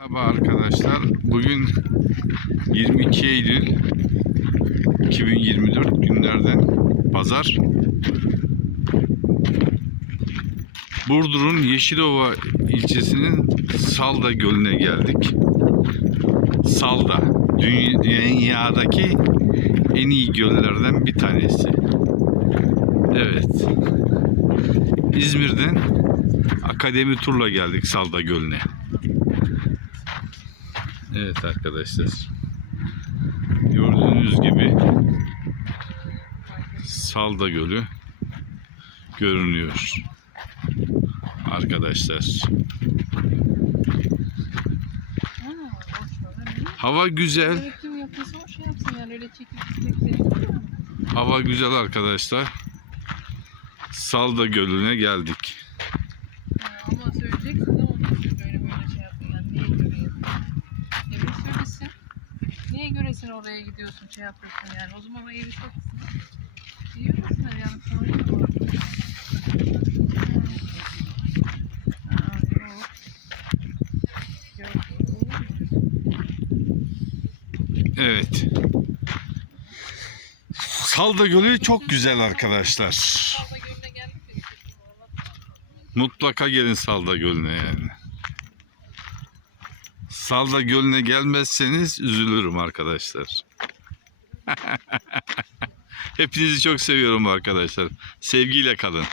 Merhaba arkadaşlar. Bugün 22 Eylül 2024 günlerden pazar. Burdur'un Yeşilova ilçesinin Salda Gölü'ne geldik. Salda dü- dünyadaki en iyi göllerden bir tanesi. Evet. İzmir'den akademi turla geldik Salda Gölü'ne. Evet arkadaşlar. Gördüğünüz gibi Salda Gölü görünüyor. Arkadaşlar. Hava güzel. Hava güzel arkadaşlar. Salda Gölü'ne geldik. Niye göresin oraya gidiyorsun şey yapıyorsun yani o zaman o evi satsın. İyi misin yani yok. Evet. Salda Gölü çok güzel arkadaşlar. Mutlaka gelin Salda Gölü'ne yani. Salda Gölü'ne gelmezseniz üzülürüm arkadaşlar. Hepinizi çok seviyorum arkadaşlar. Sevgiyle kalın.